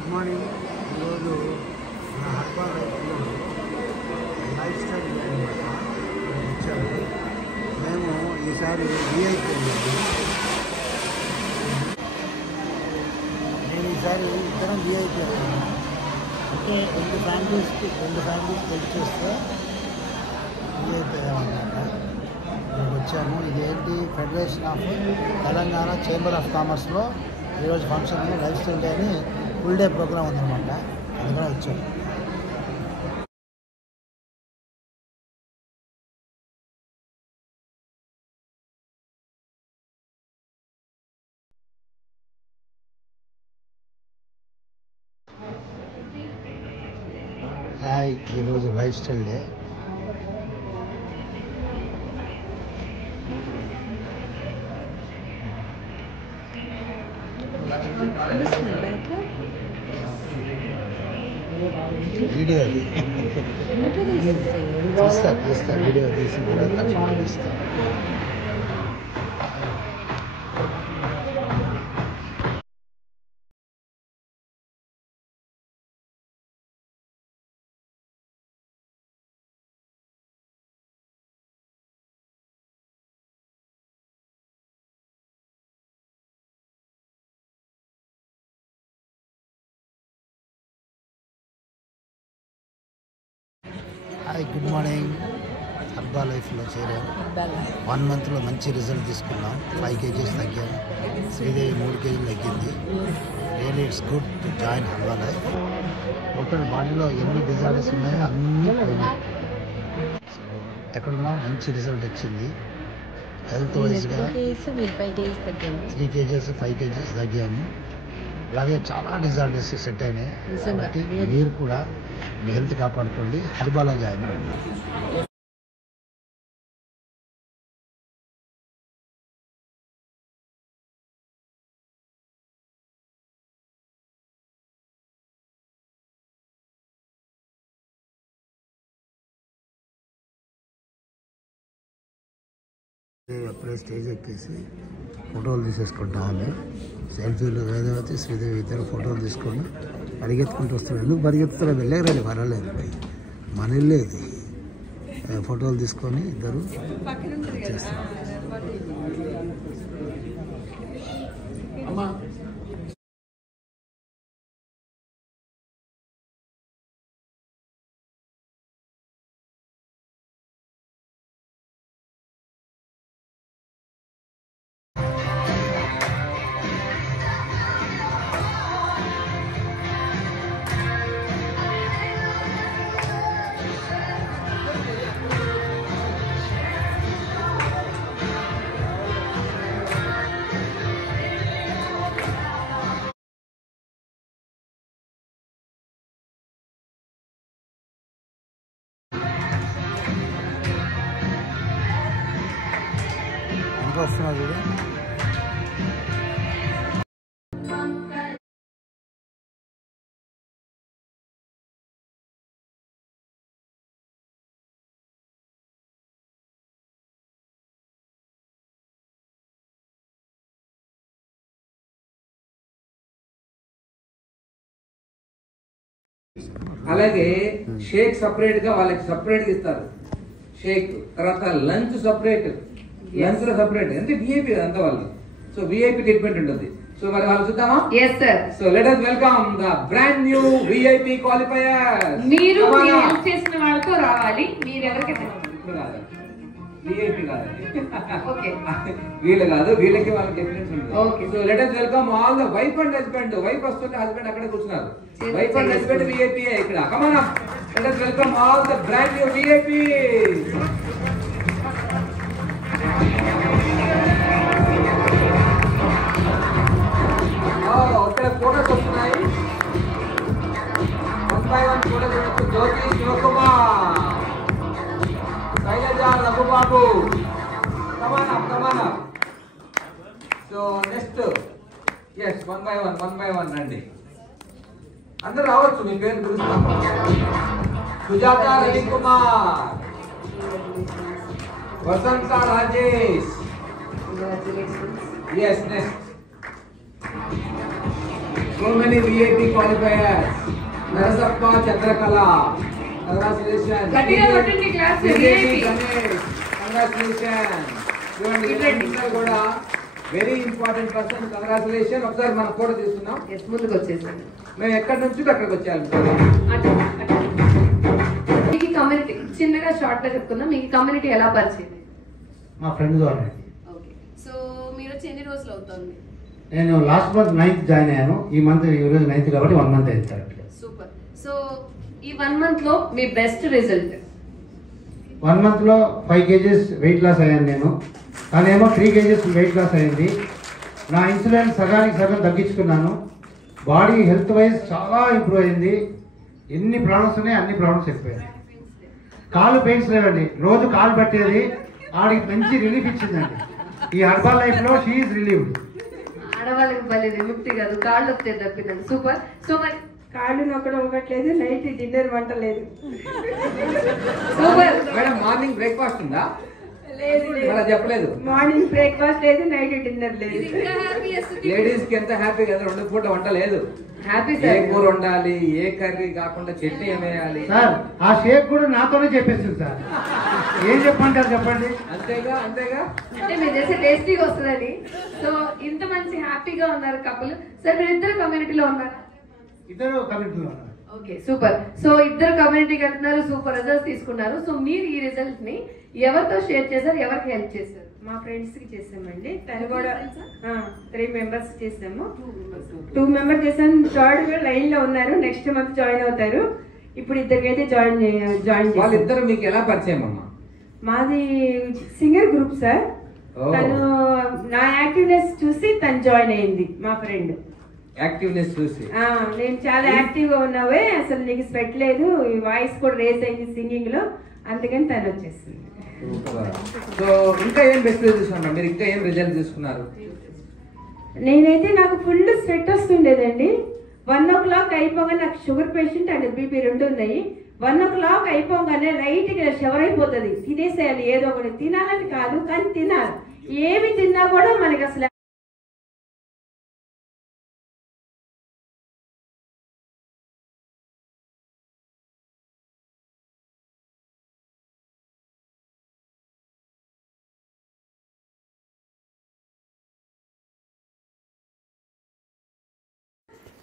Good morning. ఈరోజు నా herbal life style అనమాట వచ్చాము. మేము ఈసారి విఐపి నేను ఈసారి ఇద్దరం విఐపి అంటే రెండు ఫ్యామిలీస్కి హెల్ప్ చేస్తే విఐపి అయ్యామన్నమాట. మేము వచ్చాము. ఇదేంటి federation of Telangana chamber of కామర్స్లో ఈరోజు ఫంక్షన్ లైఫ్ స్టైల్ డే అని ఫుల్ డే ప్రోగ్రామ్ ఉందన్నమాట. అందుకనే వచ్చాము. హాయ్, ఈరోజు లైఫ్ స్టైల్ డే. వీడియో అది తీస్తా వీడియో తీసి కూడా తక్షణం తీస్తా. Hi, good morning. హర్బా లైఫ్లో చేరాం. 1 మంత్లో మంచి రిజల్ట్ తీసుకున్నాం. 5 kgs తగ్గాం. శ్రీదేవి 3 kg తగ్గింది. Really it's good to join Herbalife. Total బాడీలో ఎన్ని డిజార్డర్స్ ఉన్నాయో అన్నీ పోయినాయి. సో ఎక్కడున్నా మంచి రిజల్ట్ వచ్చింది. హెల్త్ వైజ్గా 3 kgs 5 kgs తగ్గాము. అలాగే చాలా డిజార్డర్స్ సెట్ అయినాయి. కాబట్టి మీరు కూడా మీ హెల్త్ కాపాడుకోండి. హర్బాలో జాయిన్ అవ్వండి. అప్పుడే స్టేజ్ ఎక్కేసి ఫోటోలు తీసేసుకుంటామని సెల్ఫీలు వేదవతి శ్రీదేవి ఇద్దరు ఫోటోలు తీసుకొని పరిగెత్తుకుంటూ వస్తున్నాడు. ఎందుకు పరిగెత్తుతారో వెళ్ళగరండి, పర్వాలేదు, మన ఇల్లే ఇది. ఫోటోలు తీసుకొని ఇద్దరు చేస్తారు. ఇంకా వస్తున్నారు చూడు. అలాగే షేక్ సపరేట్ గా వాళ్ళకి సపరేట్ గా ఇస్తారు. షేక్ తర్వాత లంచ్ సపరేట్, లంచ్ లో సపరేట్. అంటే విఐపి అంతా వాళ్ళు. సో విఐపి ట్రీట్మెంట్ ఉంటుంది. సో మరి వాళ్ళు చూద్దామా? yes sir. So let us welcome the brand new VIP qualifier. మీరు హెల్ప్ చేసిన వాళ్ళతో రావాలి. మీరు ఎవరికైతే విఐపి కాదండి. ఓకే, వీళ్ళు కాదు, వీళ్ళకి వాళ్ళకి డిఫరెన్స్ ఉంటుంది. Okay. So let us welcome all the wife and husband. Wife వస్తుంటే హస్బెండ్ అక్కడే కూర్చున్నారు. వైఫ్ అండ్ హస్బెండ్ విఐపి ఇక్కడ. Come on up. Let us welcome all the brand new VIP. ఇక్కడ ఫోటోస్ వస్తున్నాయి. 1 by 1 ఫోటోస్ వచ్చి జ్యోతి శివకుమార్, శైలజ రఘుబాబు. కమానా. So next is 1 by 1 రండి. అందరూ రావచ్చు, మీ పేరు పిలుస్తాం. సుజాత రవికుమార్, వసంత Rajesh. congratulations. Yes, next. So many VIP qualifiers. Narasappa Chandrakala. Congratulations. గట్టిగా కొట్టండి క్లాస్ VIP Ganesh. Congratulations. కూడా వెరీ ఇంపార్టెంట్ పర్సన్. కంగ్రాచులేషన్. ఒకసారి మనం ఫోటో తీసుకున్నాం. ముందుకు వచ్చేసాను. మేము ఎక్కడి నుంచి అక్కడికి వచ్చేయాలి. మీకు కమ్యూనిటీ చిన్నగా షార్ట్ గా చెప్తున్నా. మీకు కమ్యూనిటీ ఎలా పరిచయం? మా ఫ్రెండ్ ద్వారా. ఓకే. సో మీరు వచ్చి ఎన్ని రోజులు అవుతుంది? నేను లాస్ట్ మంత్ 9th జాయిన్ అయ్యాను. ఈ మంత్ ఈరోజు 9th కాబట్టి 1 month అయింది సార్. సూపర్. సో ఈ 1 month లో మీ బెస్ట్ రిజల్ట్? 1 month లో 5 kgs వెయిట్ లాస్ అయ్యాను నేను. తనేమో 3 kgs వెయిట్ లాస్ అయింది. నా ఇన్సులిన్ సగానికి సగం తగ్గించుకున్నాను. బాడీ హెల్త్ వైజ్ చాలా ఇంప్రూవ్ అయింది. ఎన్ని ప్రాబ్లమ్స్ ఉన్నాయి అన్ని ప్రాబ్లమ్స్ అయిపోయాయి. కాలు పెయిన్స్ లేవండి. రోజు కాలు పట్టేది, ఆడికి మంచి రిలీఫ్ ఇచ్చిందండి. ఈ హర్బల్ లైఫ్ లో షీ ఈజ్ రిలీవ్డ్. ఆడవాళ్ళకి భలే విముక్తి కాదు, కాళ్ళు వస్తే తప్పిందండి. సూపర్. సో మరి కాళ్ళు నొక్కడం ఒకట్లేదు, నైట్ డిన్నర్ వంట లేదు. సూపర్. మేడం మార్నింగ్ బ్రేక్ఫాస్ట్ ఉందా? లేదు అలా చెప్పలేదు. మార్నింగ్ బ్రేక్ఫాస్ట్ లేదు, నైట్ డిన్నర్ లేదు. లేడీస్ కి ఎంత హ్యాపీ కదా, 2 పూట వంట లేదు. హ్యాపీ ఏ సార్. కూర వండాలి, ఏ కర్రీ కాకుండా చట్నీ ఏమేయాలి. సార్ ఆ షేక్ కూడా నాతోనే చెప్పేసింది సార్. ఏం చెప్పంటారు చెప్పండి. అంతేగా అంతేగా. అంటే మీరు చేసే టేస్టీగా వస్తుందని. సో ఇంత మంచి హ్యాపీగా ఉన్నారు కపుల్. సార్ మీరు ఇద్దరు కమ్యూనిటీలో ఉన్నారు? ఇద్దరు కమిటీలో ఉన్నారు. Okay super. సో ఇద్దరు కమ్యూనిటీకి వెళ్తున్నారు, సూపర్ రిజల్ట్స్ తీసుకున్నారు. సో మీరు ఈ రిజల్ట్ ని ఎవరితో షేర్ చేశారు, ఎవరికి హెల్ప్ చేశారు? మా ఫ్రెండ్స్ కి చేసామండి. తను కూడా 3 members చేసాము. 2 members చేసాము. థర్డ్ లైన్ లో ఉన్నారు, నెక్స్ట్ మంత్ జాయిన్ అవుతారు. ఇప్పుడు ఇద్దరికైతే జాయిన్ వాళ్ళిద్దరు మీకు ఎలా పరిచయం అమ్మా? మాది సింగర్ గ్రూప్ సార్. ఓ. తను నా యాక్టివ్నెస్ చూసి తను జాయిన్ అయింది. మా ఫ్రెండ్ యాక్టివ్నెస్ చూసి నేను చాలా యాక్టివ్ గా ఉన్నావే, అసలు నీకు స్వెట్ లేదు, ఈ వాయిస్ కూడా రేస్ అయింది సింగింగ్ లో, అందుకని తను వచ్చేసింది. సో ఇంకా ఏం బెస్ట్ తీసుకున్నారు మీరు? ఇంకా ఏం రిజల్ట్ తీసుకున్నారు? నేనైతే నాకు ఫుల్ స్వెట్ వస్తుండేదండి. 1 o'clock అయిపోగానే నాకు షుగర్ పేషెంట్ అండ్ బీపీ 2 ఉన్నాయి. 1 o'clock అయిపోగానే లైట్ గా షవర్ అయిపోతుంది. తినేసేయాలి, ఏదో ఒకటి తినాలని కాదు కానీ తినాలి. ఏమి తిన్నా కూడా మనకి అసలు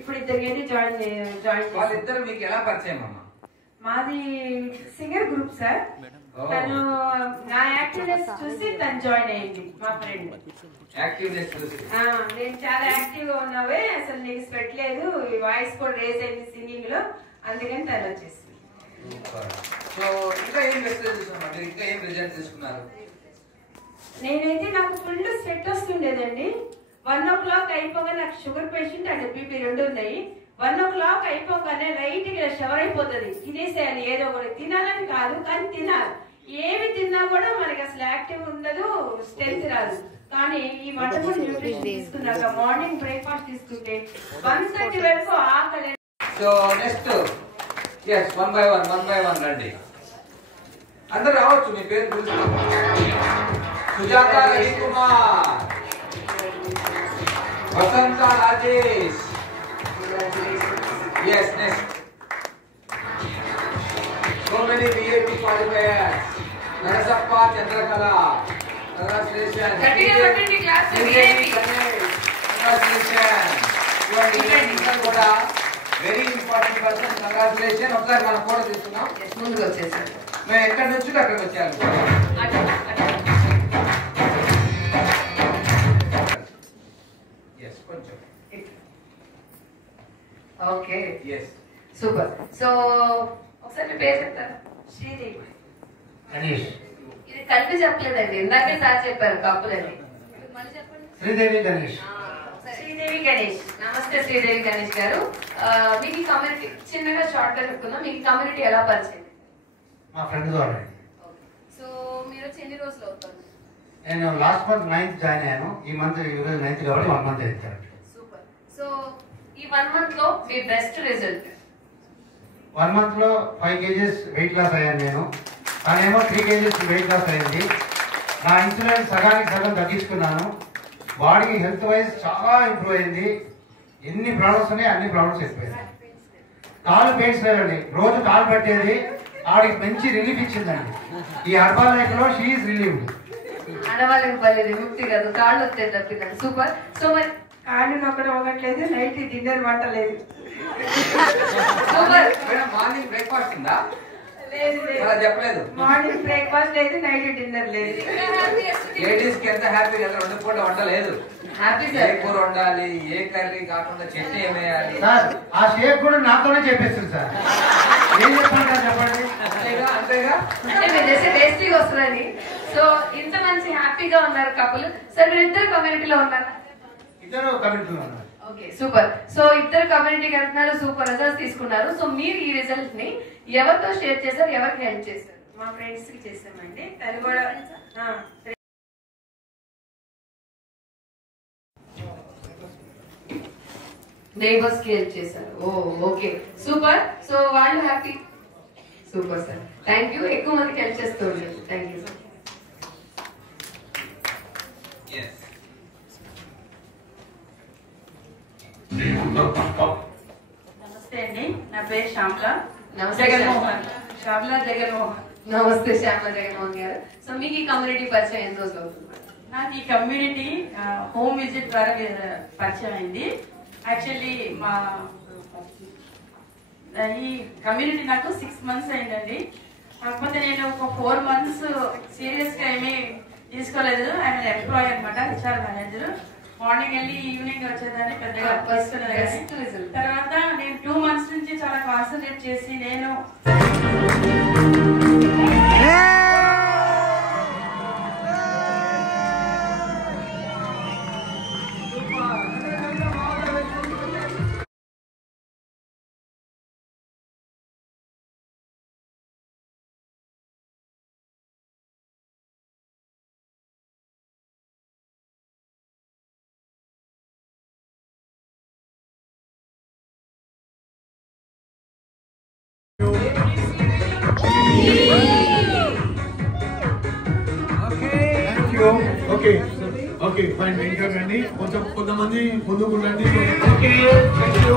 ఇప్పుడు ఇద్దరికైతే జాయిన్ వాళ్ళిద్దరు మీకు ఎలా పరిచయం అమ్మా? మాది సింగర్ గ్రూప్ సార్. తను నా యాక్టివ్నెస్ చూసి తను జాయిన్ అయింది. మా ఫ్రెండ్ యాక్టివ్నెస్ చూసి నేను చాలా యాక్టివ్ గా ఉన్నావే, అసలు నీకు స్వెట్ లేదు, ఈ వాయిస్ కూడా రేస్ అయింది సింగింగ్ లో, అందుకని తను వచ్చేసింది. సో ఇంకా ఏం బెస్ట్ తీసుకున్నారు మీరు? ఇంకా ఏం రిజల్ట్ తీసుకున్నారు? నేనైతే నాకు ఫుల్ స్వెట్ వస్తుండేదండి. 1 o'clock అయిపోగానే నాకు షుగర్ పేషెంట్ అండ్ బీపీ 2 ఉన్నాయి. 1 o'clock అయిపోగానే లైట్ గా షవర్ అయిపోతుంది. తినేసేయాలి, ఏదో ఒకటి తినాలని కాదు కానీ తినాలి. ఏమి తిన్నా కూడా మనకి అసలు యాక్టివ్ ఉండదు, స్ట్రెంత్ రాదు. కానీ ఈ వంటకూడ న్యూట్రిషన్ తీసుకున్నాక మార్నింగ్ బ్రేక్ఫాస్ట్ తీసుకుంటే 1:30 వరకు ఆకలి. So next yes, one by one రండి. అందరు రావచ్చు, మీ పేరు పిలుస్తాం. సుజాత రవికుమార్, వసంత Rajesh. Yes, next. So many VIP qualifiers. Narasappa Chandrakala. Congratulations. గట్టిగా కొట్టండి క్లాస్. Congratulations. ఇవన్నీ కూడా వెరీ ఇంపార్టెంట్ పర్సన్. కంగ్రాచులేషన్. ఒకసారి మనం ఫోటో తీసుకున్నాం. ముందుకు వచ్చేసాను. మేము ఎక్కడి నుంచి అక్కడికి వచ్చాము. కొంచెం ఓకే ఎస్ సూపర్. సో ఒకసారి మీ పేరు చెప్తారా? శ్రీదేవి గణేష్. ఇది కలిపి చెప్పలేదండి, ఇందాకే సార్ చెప్పారు కప్పులని. మళ్ళీ చెప్పండి. శ్రీదేవి గణేష్. శ్రీదేవి గణేష్. నమస్తే శ్రీదేవి గణేష్ గారు. మీకు కమ్యూనిటీ చిన్నగా షార్ట్ గా చెప్తున్నా. మీకు కమ్యూనిటీ ఎలా పరిచయం? మా ఫ్రెండ్ ద్వారా. సో మీరు వచ్చి ఎన్ని రోజులు అవుతుంది? నేను లాస్ట్ మంత్ 9th జాయిన్ అయ్యాను. ఈ మంత్ ఈరోజు 9th కాబట్టి 1 month అయింది సార్. సూపర్. సో ఈ 1 month లో మీ బెస్ట్ రిజల్ట్? 1 month లో 5 kgs వెయిట్ లాస్ అయ్యాను నేను. తనేమో 3 kgs వెయిట్ లాస్ అయింది. నా ఇన్సులిన్ సగానికి సగం తగ్గించుకున్నాను. బాడీ హెల్త్ వైజ్ చాలా ఇంప్రూవ్ అయింది. ఎన్ని ప్రాబ్లమ్స్ ఉన్నాయి అన్ని ప్రాబ్లమ్స్ అయిపోయాయి. కాలు పెయిన్స్ లేదండి, రోజు కాలు పట్టేది, ఆవిడకి మంచి రిలీఫ్ ఇచ్చిందండి. ఈ హర్బల్ లైఫ్ లో షీ ఈజ్ రిలీవ్డ్. ఆడవాళ్ళకి పల్లె విముక్తి కాదు, కాళ్ళు వచ్చేది తప్పిందండి. సూపర్. సో మరి కాళ్ళు నొక్కడం ఒకట్లేదు, నైట్ డిన్నర్ వంట లేదు. సూపర్. మార్నింగ్ బ్రేక్ఫాస్ట్ ఉందా? లేదు అలా చెప్పలేదు. మార్నింగ్ బ్రేక్ఫాస్ట్ లేదు, నైట్ డిన్నర్ లేదు. లేడీస్ కి ఎంత హ్యాపీగా రెండు పూట వంట లేదు. హ్యాపీ ఏ సార్. కూర వండాలి, ఏ కర్రీ కాకుండా చట్నీ ఏమేయాలి. సార్ ఆ షేక్ కూడా నాతోనే చెప్పేస్తుంది సార్. ఏం చెప్పంటారు చెప్పండి. అంతేగా అంతేగా. అంటే మీరు చేసే టేస్టీగా వస్తుందని. సో ఇంత మంచి హ్యాపీగా ఉన్నారు కపుల్. సార్ మీరు ఇద్దరు కమ్యూనిటీలో ఉన్నారా? ఇద్దరు కమిటీలో ఉన్నారు. Okay super. సో ఇద్దరు కమ్యూనిటీకి వెళ్తున్నారు, సూపర్ రిజల్ట్స్ తీసుకున్నారు. సో మీరు ఈ రిజల్ట్ ని ఎవరితో షేర్ చేశారు, ఎవరికి హెల్ప్ చేశారు? మా ఫ్రెండ్స్ కి చేసామండి. తను కూడా నైబర్స్ కి హెల్ప్ చేశారు. ఓ ఓకే సూపర్. సో వాళ్ళు happy. Super sir, thank you. ఎక్కువ మందికి హెల్ప్ చేస్తూ ఉండండి. Thank you sir. నమస్తే అండి, నా పేరు శ్యామలా. నమస్తే జగన్మోహన్. శ్యామలా జగన్మోహన్. నమస్తే శ్యామ జగన్మోహన్ గారు. సో మీకు ఈ కమ్యూనిటీ పరిచయం ఎన్ని రోజులు అవుతుంది? నాకు ఈ కమ్యూనిటీ హోమ్ విజిట్ ద్వారా పరిచయం అయింది. యాక్చువల్లీ ఈ కమ్యూనిటీ నాకు 6 months అయిందండి. కాకపోతే నేను ఒక 4 months సీరియస్ గా ఏమీ తీసుకోలేదు. ఆయన ఎంప్లాయీ అనమాట, HR మేనేజర్. మార్నింగ్ వెళ్ళి ఈవినింగ్ వచ్చేదాన్ని, పెద్దగా తీసుకునేది. తర్వాత నేను 2 months నుంచి చాలా కాన్సన్ట్రేట్ చేసి నేను ఓకే ఫైన్. ఇంకా కానీ కొంతమంది ముందుకు ఉండండి. Okay thank you.